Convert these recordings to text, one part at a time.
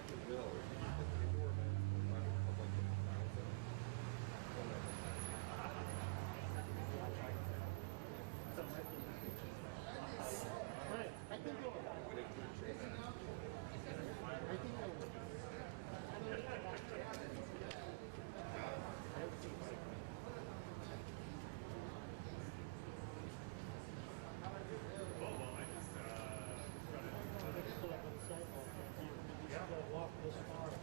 like the bill. Indoor events, a bunch of thousands. Right. I think you'll. Would include training. I think you'll. Walk this far.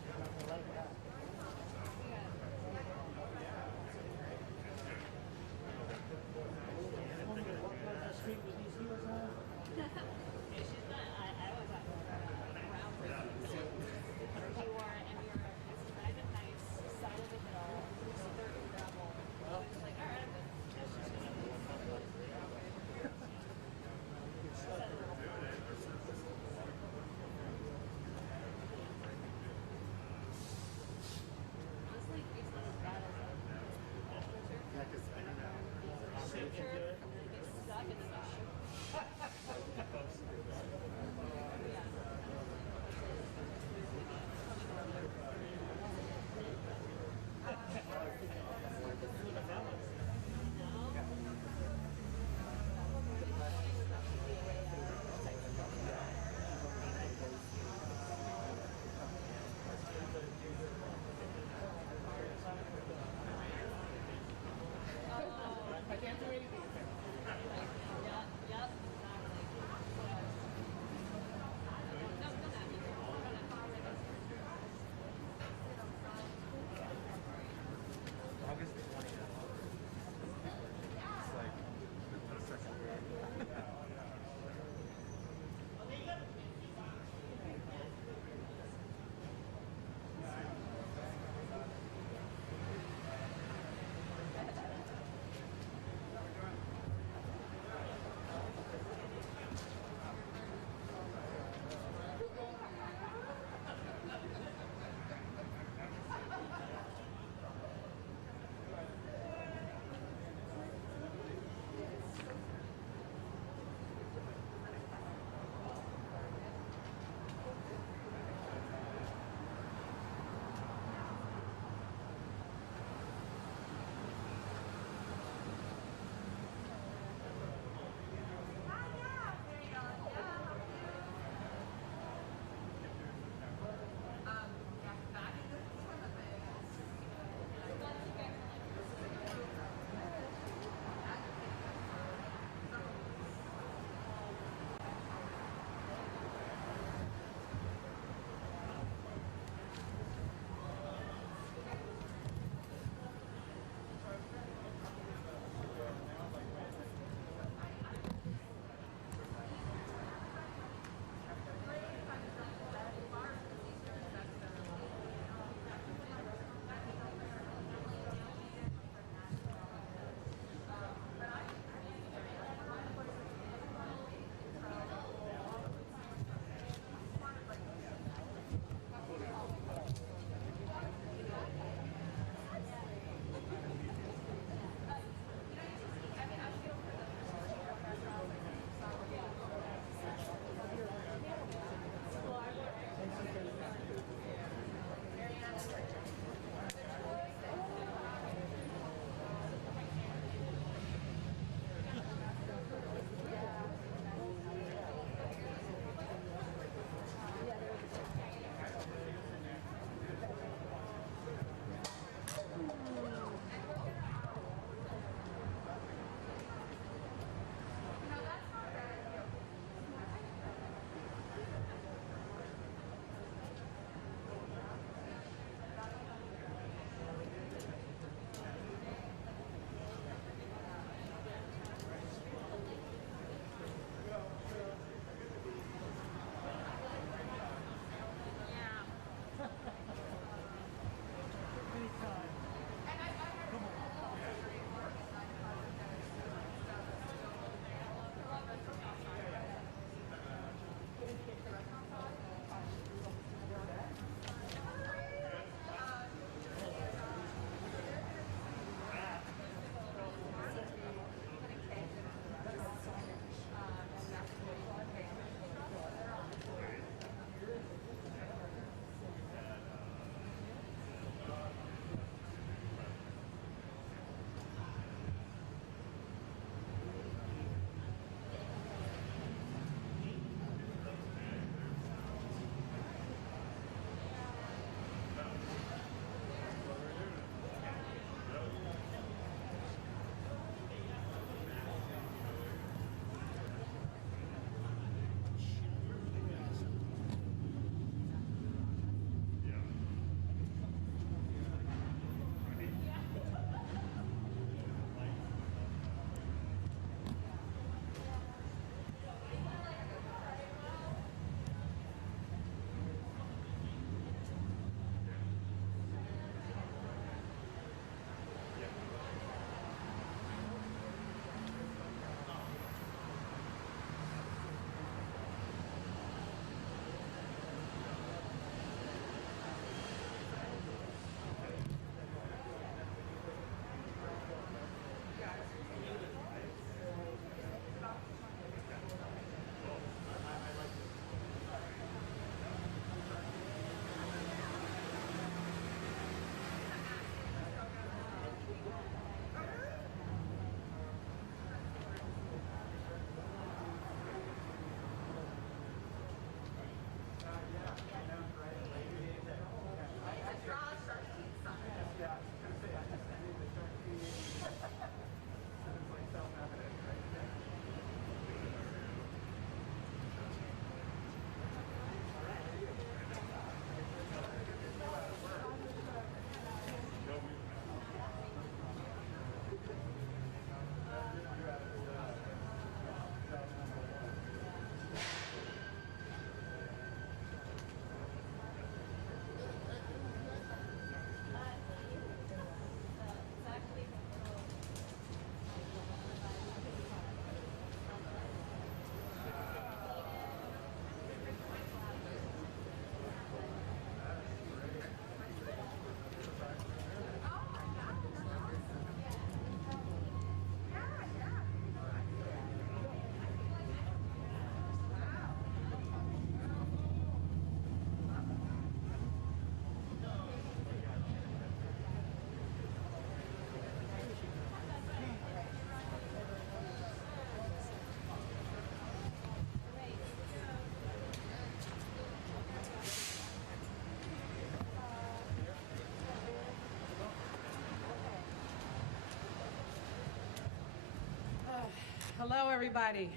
Hello, everybody.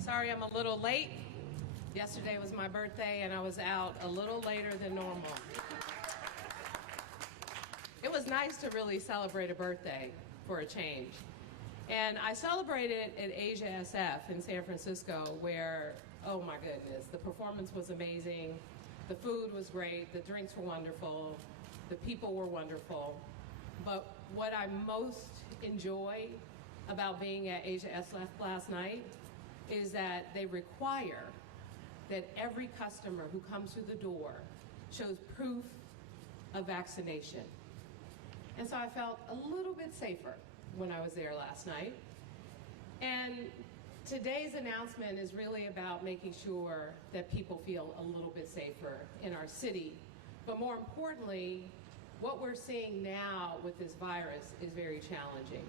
Sorry I'm a little late. Yesterday was my birthday and I was out a little later than normal. It was nice to really celebrate a birthday for a change. And I celebrated at Asia SF in San Francisco where, oh my goodness, the performance was amazing, the food was great, the drinks were wonderful, the people were wonderful. But what I most enjoyed about being at Asia SF last night is that they require that every customer who comes through the door shows proof of vaccination. And so I felt a little bit safer when I was there last night. And today's announcement is really about making sure that people feel a little bit safer in our city. But more importantly, what we're seeing now with this virus is very challenging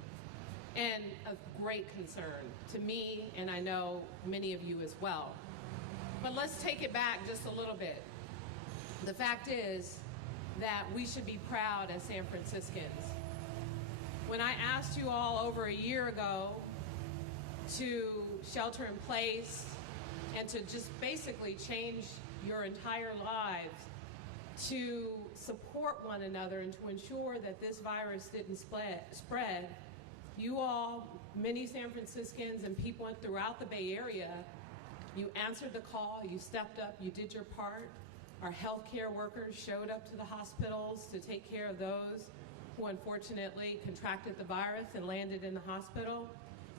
and of great concern to me, and I know many of you as well. But let's take it back just a little bit. The fact is that we should be proud as San Franciscans. When I asked you all over a year ago to shelter in place and to just basically change your entire lives to support one another and to ensure that this virus didn't spread, you all, many San Franciscans and people throughout the Bay Area, you answered the call, you stepped up, you did your part. Our healthcare workers showed up to the hospitals to take care of those who unfortunately contracted the virus and landed in the hospital.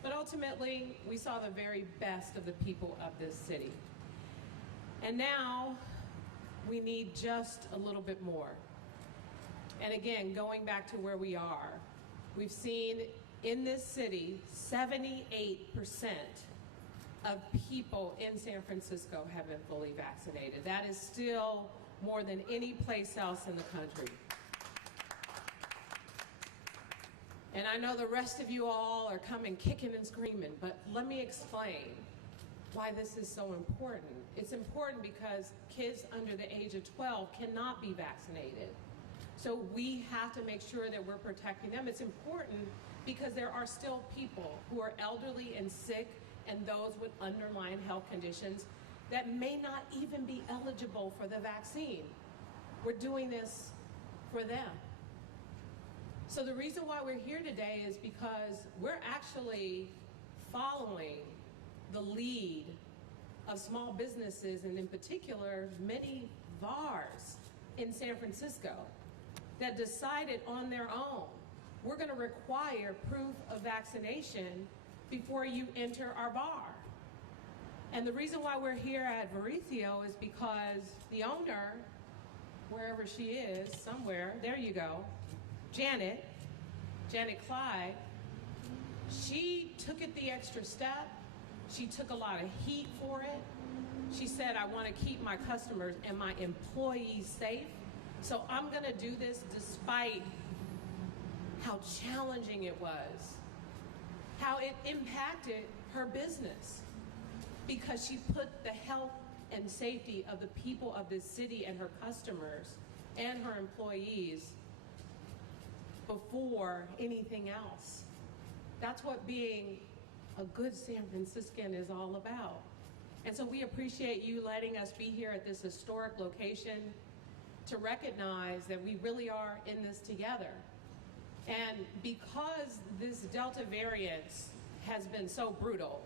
But ultimately, we saw the very best of the people of this city. And now, we need just a little bit more. And again, going back to where we are, we've seen in this city, 78% of people in San Francisco have been fully vaccinated. That is still more than any place else in the country. And I know the rest of you all are coming kicking and screaming, but let me explain why this is so important. It's important because kids under the age of 12 cannot be vaccinated. So we have to make sure that we're protecting them. It's important because there are still people who are elderly and sick and those with underlying health conditions that may not even be eligible for the vaccine. We're doing this for them. So the reason why we're here today is because we're actually following the lead of small businesses, and in particular, many VARs in San Francisco that decided on their own, we're going to require proof of vaccination before you enter our bar. And the reason why we're here at Mauricio is because the owner, wherever she is, somewhere, there you go, Janet Clyde, she took it the extra step. She took a lot of heat for it. She said, I want to keep my customers and my employees safe. So I'm going to do this despite how challenging it was, how it impacted her business, because she put the health and safety of the people of this city and her customers and her employees before anything else. That's what being a good San Franciscan is all about. And so we appreciate you letting us be here at this historic location to recognize that we really are in this together. And because this Delta variant has been so brutal,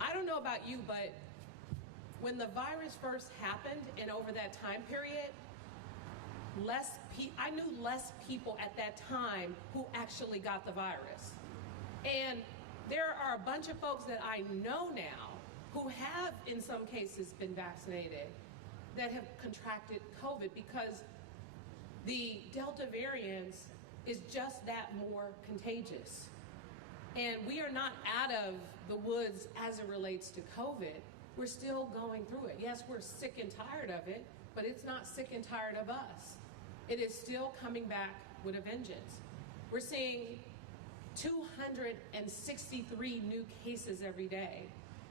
I don't know about you, but when the virus first happened and over that time period, I knew less people at that time who actually got the virus. And there are a bunch of folks that I know now who have, in some cases, been vaccinated that have contracted COVID because the Delta variant is just that more contagious. And we are not out of the woods as it relates to COVID. We're still going through it. Yes, we're sick and tired of it, but it's not sick and tired of us. It is still coming back with a vengeance. We're seeing 263 new cases every day.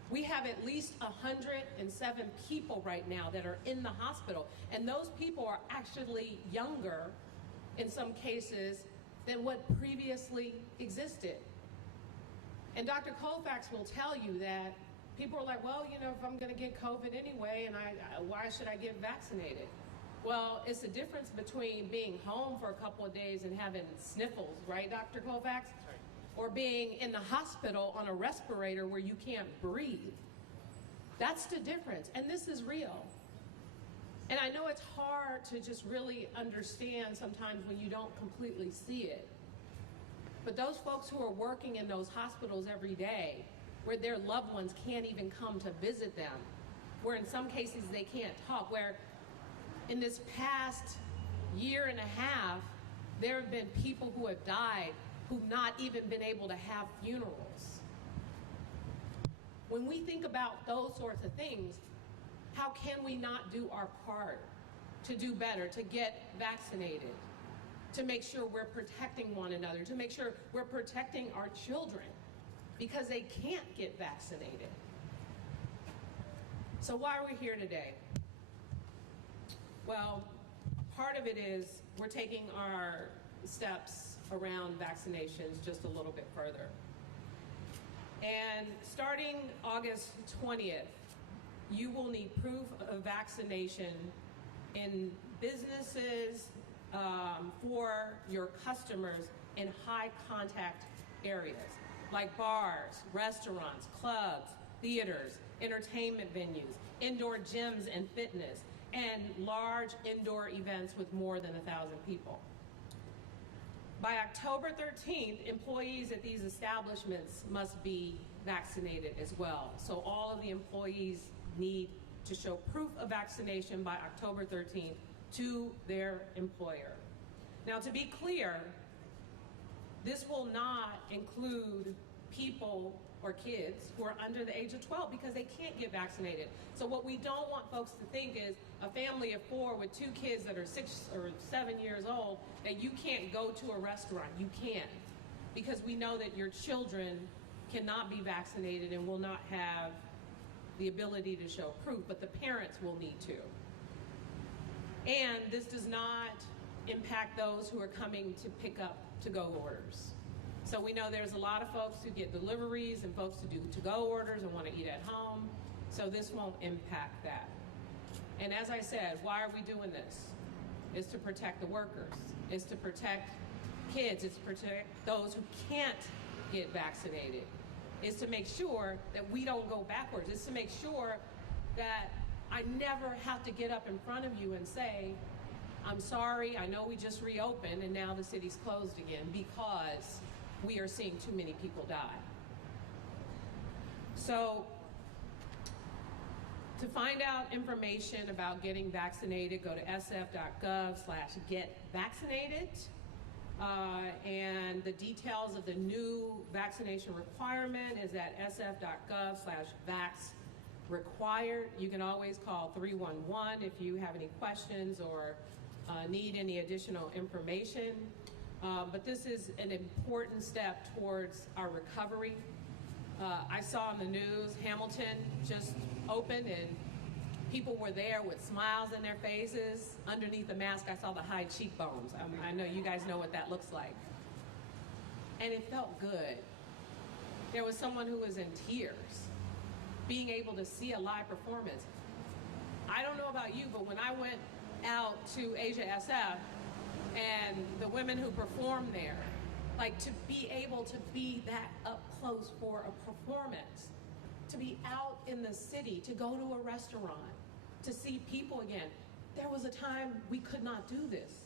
We have at least 107 people right now that are in the hospital, and those people are actually younger, in some cases, than what previously existed. And Dr. Colfax will tell you that people are like, well, you know, if I'm going to get COVID anyway, and why should I get vaccinated? Well, it's the difference between being home for a couple of days and having sniffles, right, Dr. Colfax? Right. Or being in the hospital on a respirator where you can't breathe. That's the difference, and this is real. And I know it's hard to just really understand sometimes when you don't completely see it. But those folks who are working in those hospitals every day, where their loved ones can't even come to visit them, where in some cases they can't talk, where in this past year and a half, there have been people who have died who've not even been able to have funerals. When we think about those sorts of things, how can we not do our part to do better, to get vaccinated, to make sure we're protecting one another, to make sure we're protecting our children because they can't get vaccinated? So why are we here today? Well, part of it is we're taking our steps around vaccinations just a little bit further. And starting August 20th, you will need proof of vaccination in businesses for your customers in high contact areas like bars, restaurants, clubs, theaters, entertainment venues, indoor gyms and fitness, and large indoor events with more than 1,000 people. By October 13th, employees at these establishments must be vaccinated as well. So all of the employees need to show proof of vaccination by October 13th to their employer. Now, to be clear, this will not include people or kids who are under the age of 12 because they can't get vaccinated. So what we don't want folks to think is a family of 4 with 2 kids that are 6 or 7 years old, that you can't go to a restaurant. You can, because we know that your children cannot be vaccinated and will not have the ability to show proof, but the parents will need to. And this does not impact those who are coming to pick up to-go orders. So we know there's a lot of folks who get deliveries and folks who do to-go orders and want to eat at home. So this won't impact that. And as I said, why are we doing this? It's to protect the workers. It's to protect kids. It's to protect those who can't get vaccinated. It's to make sure that we don't go backwards. It's to make sure that I never have to get up in front of you and say, I'm sorry, I know we just reopened and now the city's closed again because we are seeing too many people die. So to find out information about getting vaccinated, go to sf.gov/getvaccinated. And the details of the new vaccination requirement is at sf.gov/vaxrequired. You can always call 311 if you have any questions or need any additional information. But this is an important step towards our recovery. I saw in the news Hamilton just opened and people were there with smiles in their faces. Underneath the mask, I saw the high cheekbones. I know you guys know what that looks like. And it felt good. There was someone who was in tears, being able to see a live performance. I don't know about you, but when I went out to Asia SF and the women who performed there, like to be able to be that up close for a performance, to be out in the city, to go to a restaurant, to see people again. There was a time we could not do this.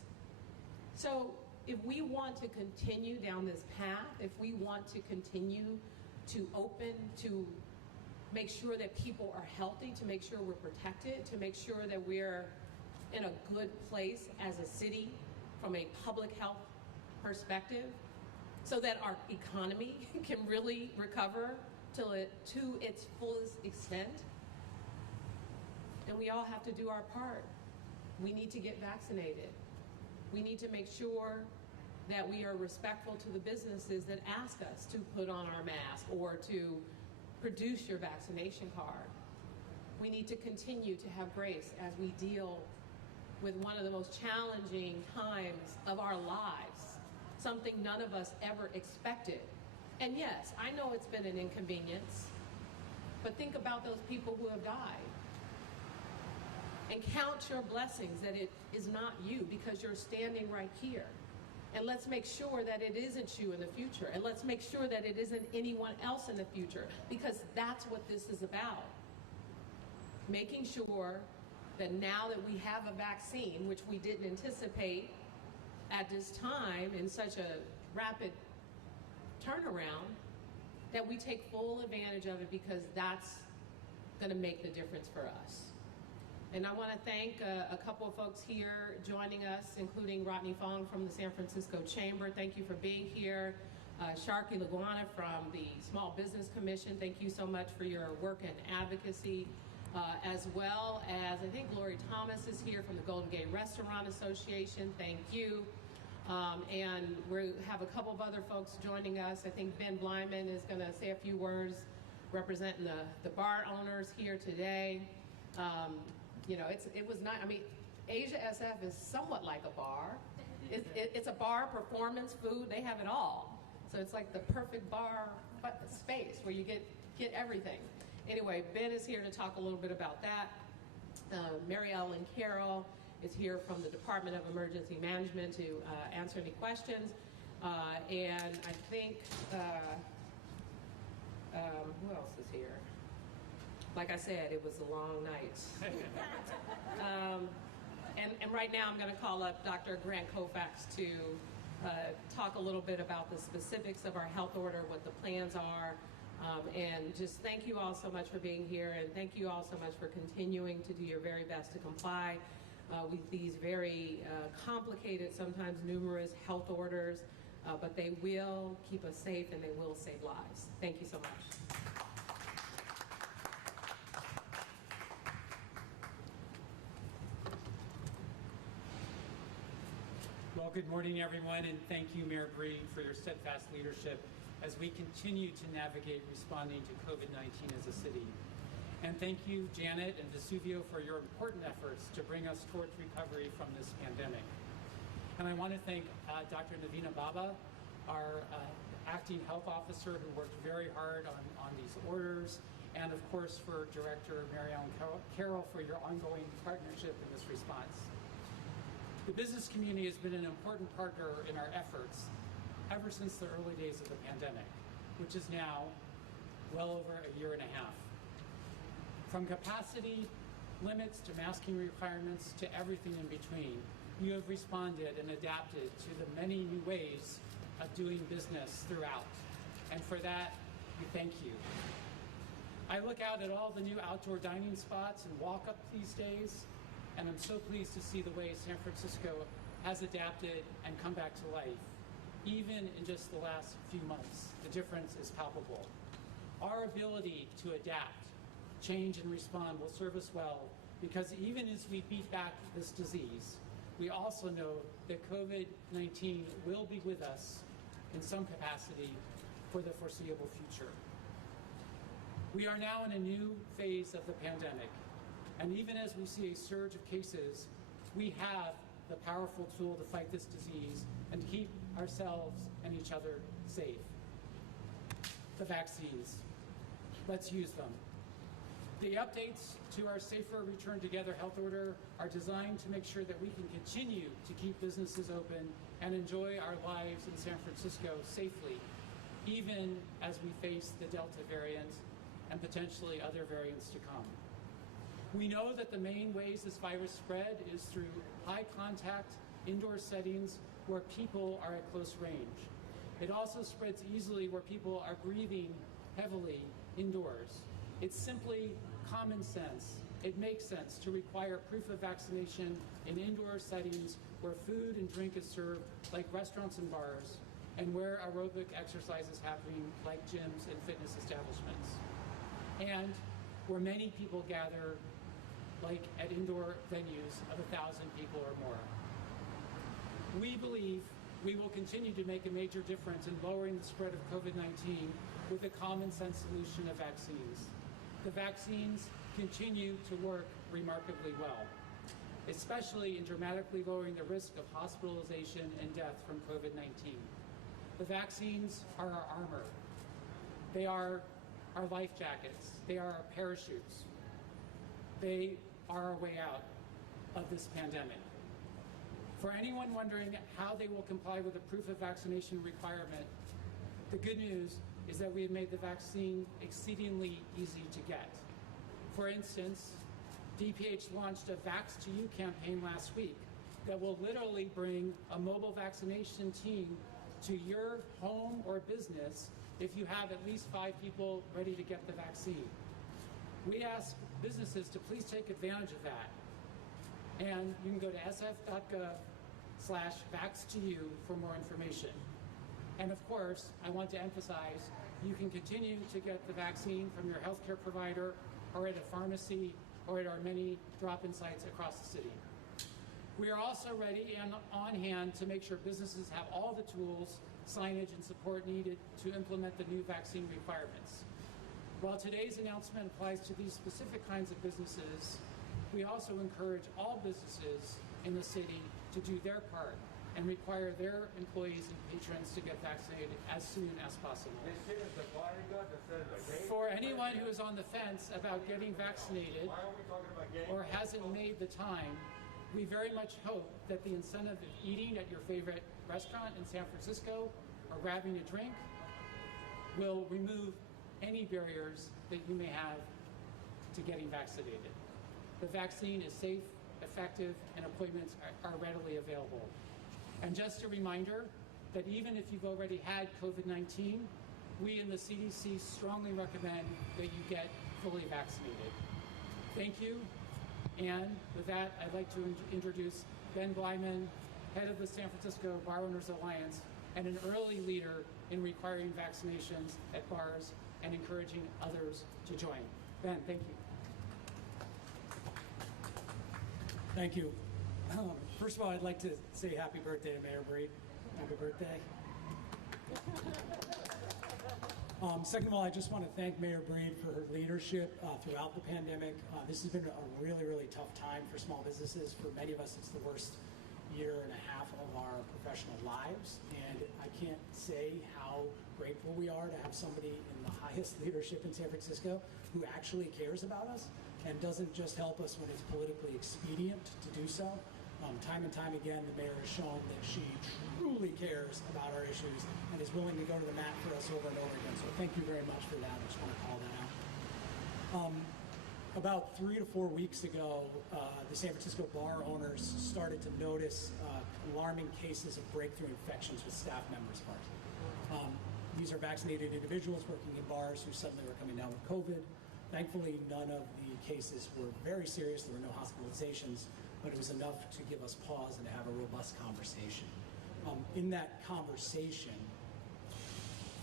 So if we want to continue down this path, if we want to continue to open, to make sure that people are healthy, to make sure we're protected, to make sure that we're in a good place as a city from a public health perspective, so that our economy can really recover to its fullest extent, then we all have to do our part. We need to get vaccinated. We need to make sure that we are respectful to the businesses that ask us to put on our mask or to produce your vaccination card. We need to continue to have grace as we deal with one of the most challenging times of our lives, something none of us ever expected. And yes, I know it's been an inconvenience, but think about those people who have died. And count your blessings that it is not you, because you're standing right here. And let's make sure that it isn't you in the future. And let's make sure that it isn't anyone else in the future, because that's what this is about. Making sure that now that we have a vaccine, which we didn't anticipate at this time in such a rapid turnaround, that we take full advantage of it, because that's going to make the difference for us. And I want to thank a couple of folks here joining us, including Rodney Fong from the San Francisco Chamber. Thank you for being here. Sharky Laguana from the Small Business Commission. Thank you so much for your work and advocacy. As well as, I think Lori Thomas is here from the Golden Gate Restaurant Association. Thank you. And we have a couple of other folks joining us. I think Ben Blyman is going to say a few words representing the bar owners here today. You know, it was not, I mean, Asia SF is somewhat like a bar. It's a bar, performance, food, they have it all. So it's like the perfect bar space where you get everything. Anyway, Ben is here to talk a little bit about that. Mary Ellen Carroll is here from the Department of Emergency Management to answer any questions. And I think, who else is here? Like I said, it was a long night. And right now I'm going to call up Dr. Grant Koufax to talk a little bit about the specifics of our health order, what the plans are, and just thank you all so much for being here, and thank you all so much for continuing to do your very best to comply with these very complicated, sometimes numerous health orders, but they will keep us safe and they will save lives. Thank you so much. Well, good morning, everyone, and thank you, Mayor Breen, for your steadfast leadership as we continue to navigate responding to COVID-19 as a city. And thank you, Janet and Vesuvio, for your important efforts to bring us towards recovery from this pandemic. And I want to thank Dr. Navina Baba, our acting health officer, who worked very hard on these orders, and of course for Director Mary Ellen Carroll for your ongoing partnership in this response. The business community has been an important partner in our efforts ever since the early days of the pandemic, which is now well over a year and a half. From capacity limits to masking requirements to everything in between, you have responded and adapted to the many new ways of doing business throughout. And for that, we thank you. I look out at all the new outdoor dining spots and walk up these days, and I'm so pleased to see the way San Francisco has adapted and come back to life. Even in just the last few months, the difference is palpable. Our ability to adapt, change, and respond will serve us well, because even as we beat back this disease, we also know that COVID-19 will be with us in some capacity for the foreseeable future. We are now in a new phase of the pandemic, and even as we see a surge of cases, we have the powerful tool to fight this disease and to keep ourselves and each other safe. The vaccines. Let's use them. The updates to our Safer Return Together health order are designed to make sure that we can continue to keep businesses open and enjoy our lives in San Francisco safely, even as we face the Delta variant and potentially other variants to come. We know that the main ways this virus spread is through high contact indoor settings where people are at close range. It also spreads easily where people are breathing heavily indoors. It's simply common sense. It makes sense to require proof of vaccination in indoor settings where food and drink is served, like restaurants and bars, and where aerobic exercise is happening, like gyms and fitness establishments, and where many people gather, like at indoor venues of 1,000 people or more. We believe we will continue to make a major difference in lowering the spread of COVID-19 with a common sense solution of vaccines. The vaccines continue to work remarkably well, especially in dramatically lowering the risk of hospitalization and death from COVID-19. The vaccines are our armor They are our life jackets. They are our parachutes. They are our way out of this pandemic. For anyone wondering how they will comply with the proof of vaccination requirement, the good news is that we have made the vaccine exceedingly easy to get. For instance, DPH launched a Vax to You campaign last week that will literally bring a mobile vaccination team to your home or business if you have at least 5 people ready to get the vaccine. We ask businesses to please take advantage of that. And you can go to sf.gov/vax2u for more information. And of course, I want to emphasize, you can continue to get the vaccine from your healthcare provider or at a pharmacy or at our many drop-in sites across the city. We are also ready and on hand to make sure businesses have all the tools, signage, and support needed to implement the new vaccine requirements. While today's announcement applies to these specific kinds of businesses, we also encourage all businesses in the city to do their part and require their employees and patrons to get vaccinated as soon as possible. For anyone who is on the fence about getting vaccinated or hasn't made the time, we very much hope that the incentive of eating at your favorite restaurant in San Francisco or grabbing a drink will remove any barriers that you may have to getting vaccinated. The vaccine is safe, effective, and appointments are readily available. And just a reminder that even if you've already had COVID-19, we in the CDC strongly recommend that you get fully vaccinated. Thank you. And with that, I'd like to introduce Ben Blyman, head of the San Francisco Bar Owners Alliance, and an early leader in requiring vaccinations at bars and encouraging others to join. Ben, thank you. Thank you. First of all, I'd like to say happy birthday to Mayor Breed. Happy birthday. Second of all, I just want to thank Mayor Breed for her leadership throughout the pandemic. This has been a really, really tough time for small businesses. For many of us, it's the worst year and a half of our professional lives. And I can't say how grateful we are to have somebody in the highest leadership in San Francisco who actually cares about us and doesn't just help us when it's politically expedient to do so. Time and time again, the mayor has shown that she truly cares about our issues and is willing to go to the mat for us over and over again. So thank you very much for that. I just want to call that out. About 3 to 4 weeks ago, the San Francisco bar owners started to notice alarming cases of breakthrough infections with staff members' bars. These are vaccinated individuals working in bars who suddenly were coming down with COVID. Thankfully, none of the cases were very serious. There were no hospitalizations, but it was enough to give us pause and to have a robust conversation. In that conversation,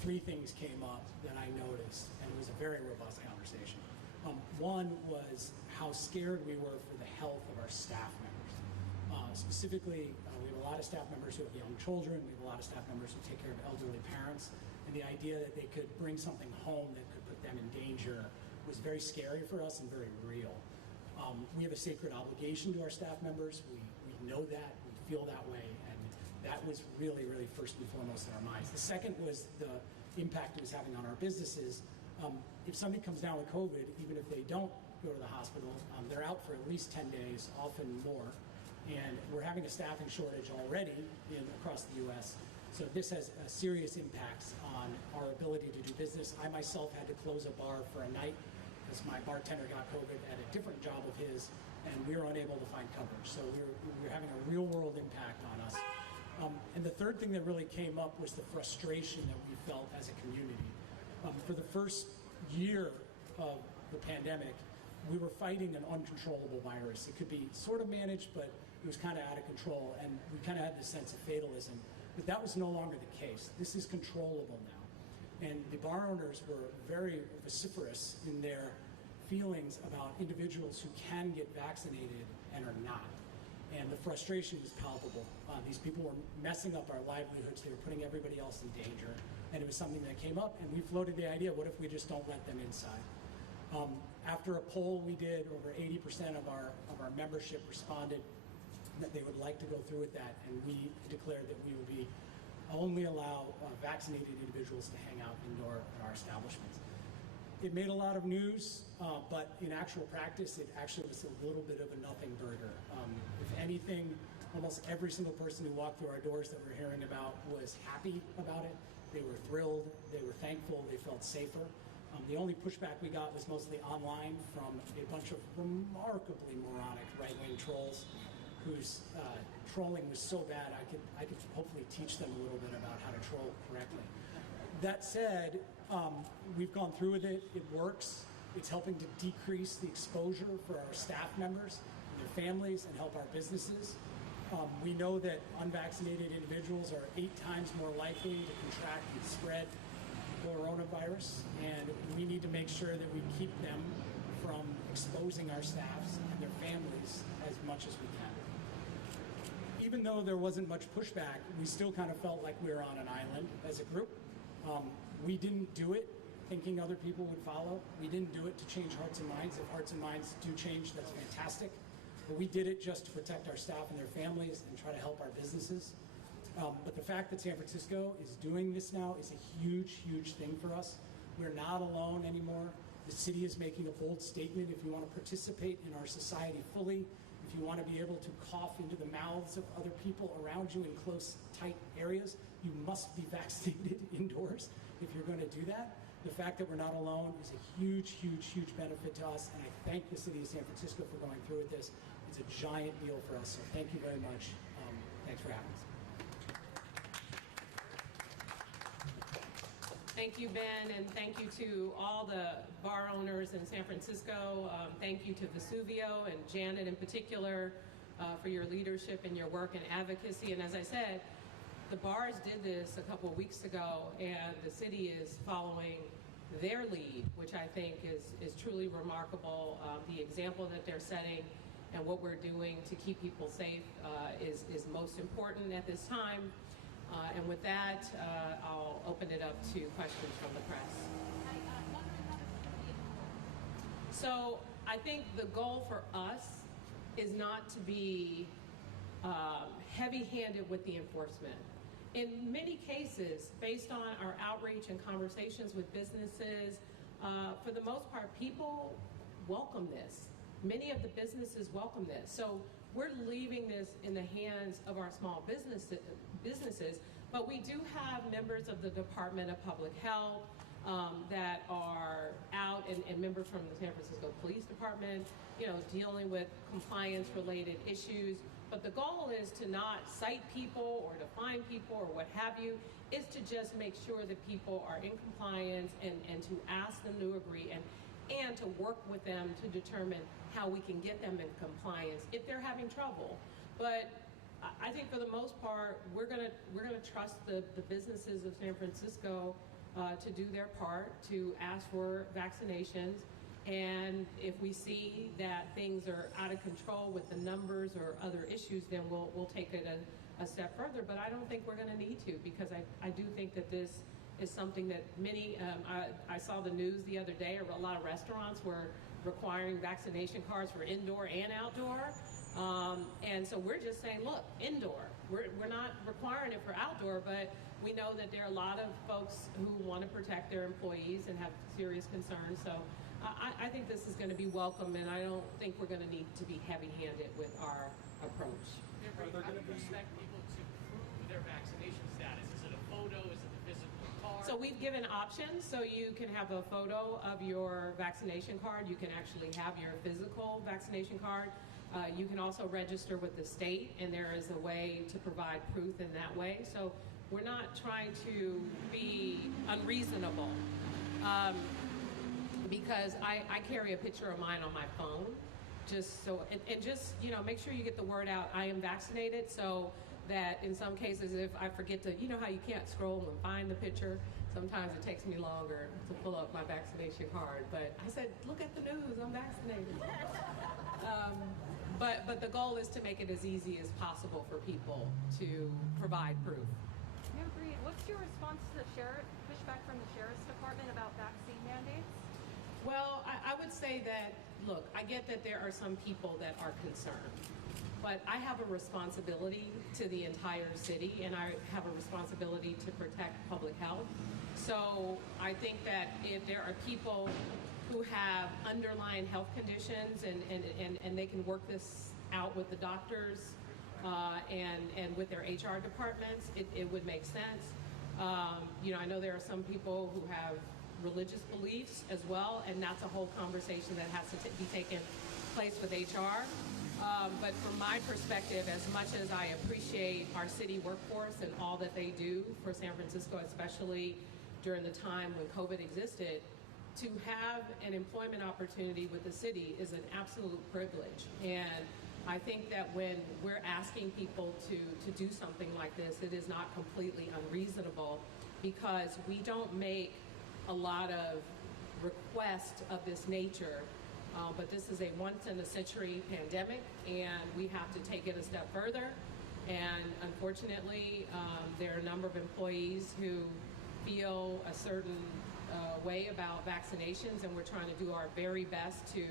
3 things came up that I noticed, and it was a very robust conversation. One was how scared we were for the health of our staff members. Specifically, we have a lot of staff members who have young children. We have a lot of staff members who take care of elderly parents. And the idea that they could bring something home that could put them in danger was very scary for us and very real. We have a sacred obligation to our staff members. We know that, we feel that way, and that was really, really first and foremost in our minds. The second was the impact it was having on our businesses. If somebody comes down with COVID, even if they don't go to the hospital, they're out for at least 10 days, often more. And we're having a staffing shortage already across the U.S. So this has serious impacts on our ability to do business. I myself had to close a bar for a night because my bartender got COVID at a different job of his, and we were unable to find coverage. So we're having a real world impact on us. And the third thing that really came up was the frustration that we felt as a community. For the first year of the pandemic, we were fighting an uncontrollable virus. It could be sort of managed, but it was kind of out of control, and we kind of had this sense of fatalism. But that was no longer the case. This is controllable now. And the bar owners were very vociferous in their feelings about individuals who can get vaccinated and are not. And the frustration was palpable. These people were messing up our livelihoods. They were putting everybody else in danger. And it was something that came up, and we floated the idea, what if we just don't let them inside? After a poll we did, over 80% of our membership responded that they would like to go through with that, and we declared that we would be only allow vaccinated individuals to hang out indoor at our establishments. It made a lot of news, but in actual practice, it actually was a little bit of a nothing burger. If anything, almost every single person who walked through our doors that we're hearing about was happy about it. They were thrilled, they were thankful, they felt safer. The only pushback we got was mostly online from a bunch of remarkably moronic right-wing trolls whose trolling was so bad I could hopefully teach them a little bit about how to troll correctly. That said, we've gone through with it. It works. It's helping to decrease the exposure for our staff members and their families and help our businesses. We know that unvaccinated individuals are 8 times more likely to contract and spread coronavirus, and we need to make sure that we keep them from exposing our staffs and their families as much as we can. Even though there wasn't much pushback, we still kind of felt like we were on an island as a group. We didn't do it thinking other people would follow. We didn't do it to change hearts and minds. If hearts and minds do change, that's fantastic. But we did it just to protect our staff and their families and try to help our businesses. But the fact that San Francisco is doing this now is a huge, huge thing for us. We're not alone anymore. The city is making a bold statement. If you want to participate in our society fully, if you want to be able to cough into the mouths of other people around you in close, tight areas, you must be vaccinated indoors if you're going to do that. The fact that we're not alone is a huge, huge, huge benefit to us, and I thank the city of San Francisco for going through with this. It's a giant deal for us, so thank you very much. Thanks for having us. Thank you, Ben, and thank you to all the bar owners in San Francisco. Thank you to Vesuvio and Janet in particular for your leadership and your work and advocacy. And as I said, the bars did this a couple of weeks ago, and the city is following their lead, which I think is truly remarkable. The example that they're setting and what we're doing to keep people safe is most important at this time. And with that, I'll open it up to questions from the press. So I think the goal for us is not to be heavy-handed with the enforcement. In many cases, based on our outreach and conversations with businesses, for the most part, people welcome this. Many of the businesses welcome this. So we're leaving this in the hands of our small businesses, but we do have members of the Department of Public Health that are out, and members from the San Francisco Police Department, dealing with compliance-related issues. But the goal is to not cite people or to fine people or what have you, is to just make sure that people are in compliance and to ask them to agree and to work with them to determine how we can get them in compliance if they're having trouble. But I think for the most part, we're gonna trust the businesses of San Francisco to do their part, to ask for vaccinations. And if we see that things are out of control with the numbers or other issues, then we'll take it a step further. But I don't think we're going to need to, because I do think that this is something that many, I saw the news the other day, a lot of restaurants were requiring vaccination cards for indoor and outdoor. And so we're just saying, look, indoor. We're not requiring it for outdoor, but we know that there are a lot of folks who want to protect their employees and have serious concerns. So I think this is going to be welcome, and I don't think we're going to need to be heavy-handed with our approach. How do you expect people to prove their vaccination status? Is it a photo? Is it the physical card? So we've given options, so you can have a photo of your vaccination card. You can actually have your physical vaccination card. You can also register with the state, and there is a way to provide proof in that way. So we're not trying to be unreasonable. Because I carry a picture of mine on my phone, just so, and just, make sure you get the word out, I am vaccinated, so that in some cases, if I forget to, how you can't scroll and find the picture, sometimes it takes me longer to pull up my vaccination card, but I said, look at the news, I'm vaccinated. But the goal is to make it as easy as possible for people to provide proof. Mayor Breed, what's your response to the pushback from the Sheriff's Department about vaccine mandates? Well, I would say that, look, I get that there are some people that are concerned. but I have a responsibility to the entire city, and I have a responsibility to protect public health. So I think that if there are people who have underlying health conditions and they can work this out with the doctors and with their HR departments, it would make sense. I know there are some people who have religious beliefs as well, and that's a whole conversation that has to be taken place with HR. But from my perspective, as much as I appreciate our city workforce and all that they do for San Francisco, especially during the time when COVID existed, to have an employment opportunity with the city is an absolute privilege. And I think that when we're asking people to do something like this, it is not completely unreasonable, because we don't make a lot of requests of this nature, but this is a once-in-a-century pandemic, and we have to take it a step further. And unfortunately, there are a number of employees who feel a certain way about vaccinations, and we're trying to do our very best to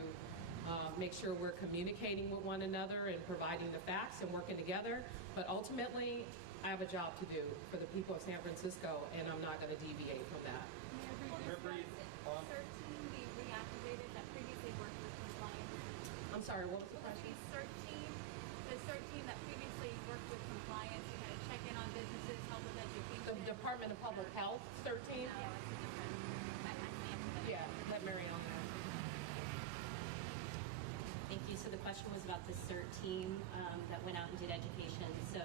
make sure we're communicating with one another and providing the facts and working together. But ultimately, I have a job to do for the people of San Francisco, and I'm not going to deviate from that. Mayor Breed, 13 be reactivated that previously worked with compliance? I'm sorry, what was the Will question? these 13, the 13 that previously worked with compliance, you kind of check in on businesses, help with education? The Department of Public Health, 13? No, it's a different, I can answer that. Yeah, let Mary on that. Thank you. So the question was about the CERT team that went out and did education. So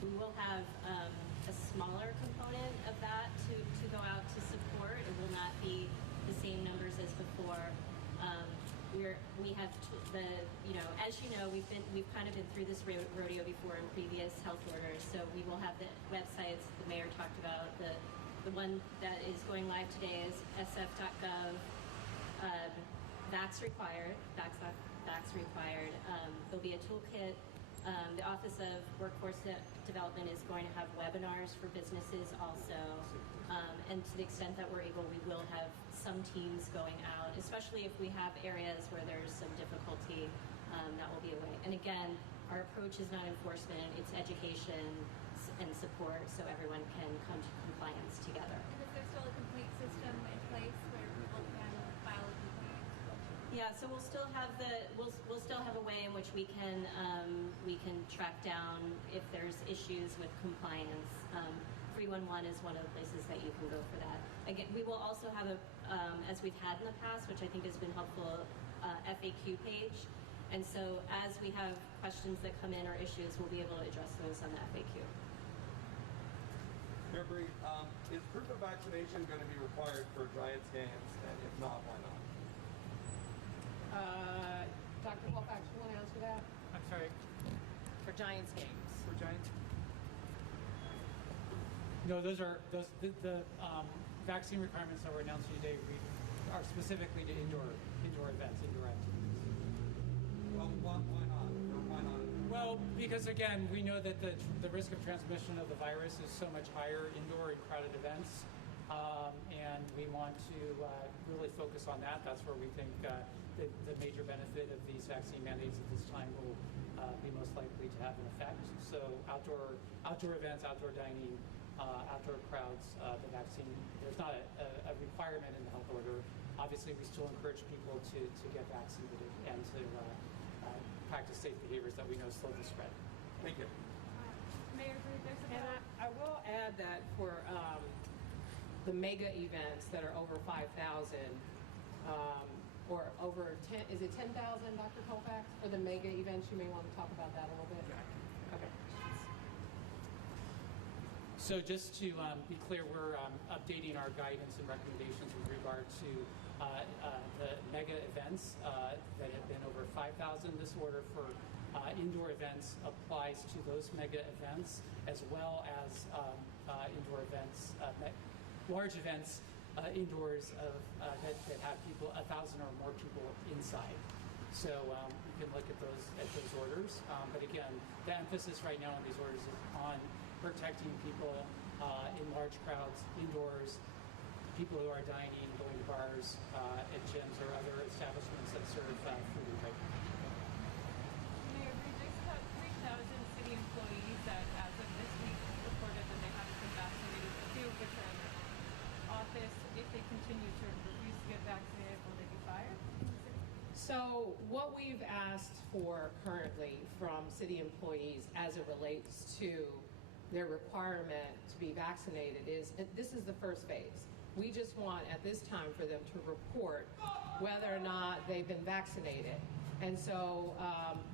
we will have a smaller component of that to go out to support. It will not be the same numbers as before. We have as you know, we've kind of been through this rodeo before in previous health orders. So we will have the websites the mayor talked about. The one that is going live today is sf.gov. Vax required. There'll be a toolkit. The Office of Workforce Development is going to have webinars for businesses also. And to the extent that we're able, we will have some teams going out, especially if we have areas where there's some difficulty, that will be a way. And again, our approach is not enforcement, it's education and support so everyone can come to compliance together. And is there still a complete system in place where people can file a complaint? Yeah, so we'll still have we'll still have a way in which we can track down if there's issues with compliance. 311 is one of the places that you can go for that. Again, we will also have as we've had in the past, which I think has been helpful, FAQ page. And so as we have questions that come in or issues, we'll be able to address those on the FAQ. Mayor Breed, is proof of vaccination going to be required for Giants games? And if not, why not? Dr. Colfax, you want to answer that? I'm sorry, For Giants games. for Giants? No, the vaccine requirements that we're announcing today are specifically to indoor events, indoor activities. Well, why not? Or why not? Well, because again, we know that the risk of transmission of the virus is so much higher indoor in crowded events, and we want to really focus on that. That's where we think the major benefit of these vaccine mandates at this time will be most likely to have an effect. So outdoor events, outdoor dining, outdoor crowds, the vaccine, there's not a requirement in the health order. Obviously, we still encourage people to get vaccinated and to practice safe behaviors that we know slow the spread. Thank you. Mayor Breed, there's And about I will add that for the mega events that are over 5,000, or over 10, is it 10,000, Dr. Colfax? For the mega events, you may want to talk about that a little bit. Okay. So just to be clear, we're updating our guidance and recommendations with regard to the mega events that have been over 5,000. This order for indoor events applies to those mega events as well as indoor events, large events indoors that have people, 1,000 or more people inside. So you can look at those orders. But again, the emphasis right now on these orders is on protecting people in large crowds, indoors, people who are dining, going to bars, at gyms or other establishments that serve food and drink. Mayor Breed, there's about 3 So what we've asked for currently from city employees as it relates to their requirement to be vaccinated is, this is the first phase. We just want at this time for them to report whether or not they've been vaccinated. And so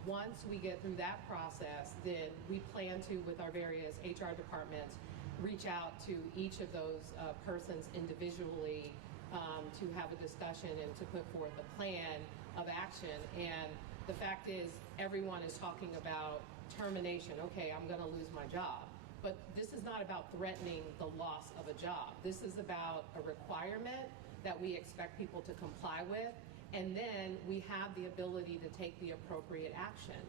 once we get through that process, then we plan to, with our various HR departments, reach out to each of those persons individually to have a discussion and to put forth a plan of action. And the fact is, everyone is talking about termination. Okay, I'm going to lose my job. But this is not about threatening the loss of a job. This is about a requirement that we expect people to comply with, and then we have the ability to take the appropriate action.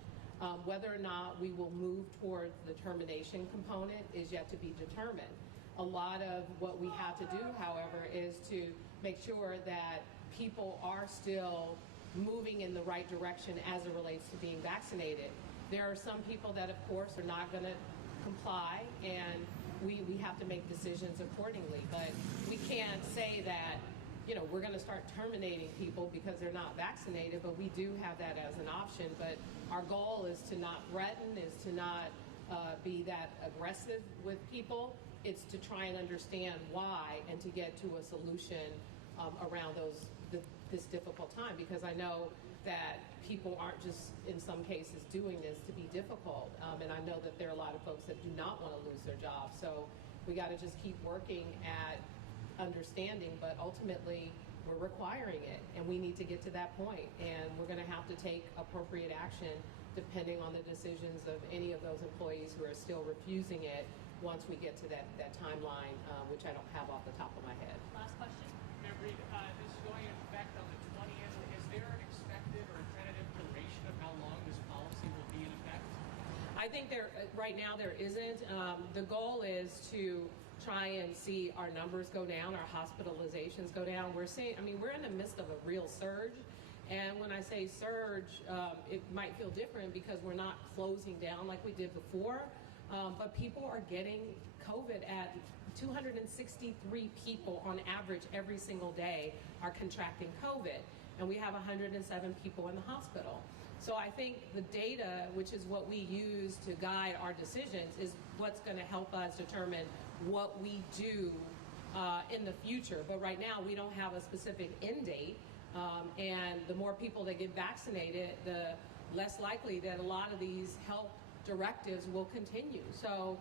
Whether or not we will move towards the termination component is yet to be determined. A lot of what we have to do, however, is to make sure that people are still moving in the right direction as it relates to being vaccinated. There are some people that, of course, are not going to comply, and we have to make decisions accordingly. But we can't say that, we're going to start terminating people because they're not vaccinated, but we do have that as an option. But our goal is to not threaten, is to not be that aggressive with people. It's to try and understand why and to get to a solution around this difficult time, because I know that people aren't just, in some cases, doing this to be difficult. And I know that there are a lot of folks that do not want to lose their jobs. So we got to just keep working at understanding, but ultimately we're requiring it, and we need to get to that point. And we're going to have to take appropriate action depending on the decisions of any of those employees who are still refusing it once we get to that timeline, which I don't have off the top of my head. Last question. Mayor Breed, this is going into effect on the 20th. Is there an expected or a tentative duration of how long this policy will be in effect? I think right now there isn't. The goal is to try and see our numbers go down, our hospitalizations go down. We're in the midst of a real surge. And when I say surge, it might feel different because we're not closing down like we did before. But people are getting COVID at 263 people on average every single day are contracting COVID. And we have 107 people in the hospital. So I think the data, which is what we use to guide our decisions, is what's going to help us determine what we do in the future. But right now, we don't have a specific end date. And the more people that get vaccinated, the less likely that a lot of these health directives will continue. So,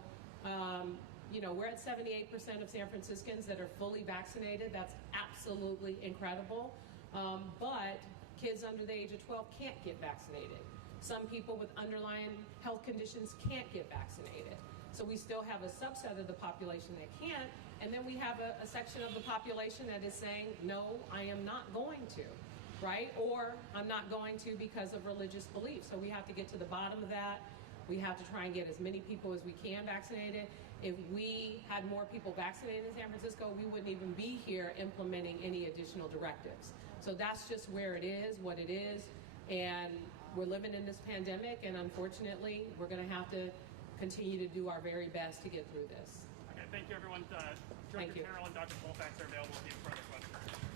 we're at 78% of San Franciscans that are fully vaccinated. That's absolutely incredible. But kids under the age of 12 can't get vaccinated. Some people with underlying health conditions can't get vaccinated. So we still have a subset of the population that can't, and then we have a section of the population that is saying, no, I am not going to, right? Or I'm not going to because of religious beliefs. So we have to get to the bottom of that. We have to try and get as many people as we can vaccinated. If we had more people vaccinated in San Francisco, we wouldn't even be here implementing any additional directives. So that's just where it is, what it is, and we're living in this pandemic, and unfortunately, we're going to have to continue to do our very best to get through this. Okay, thank you, everyone. Director Thank you. Carroll and Dr. Colfax are available if you have further questions.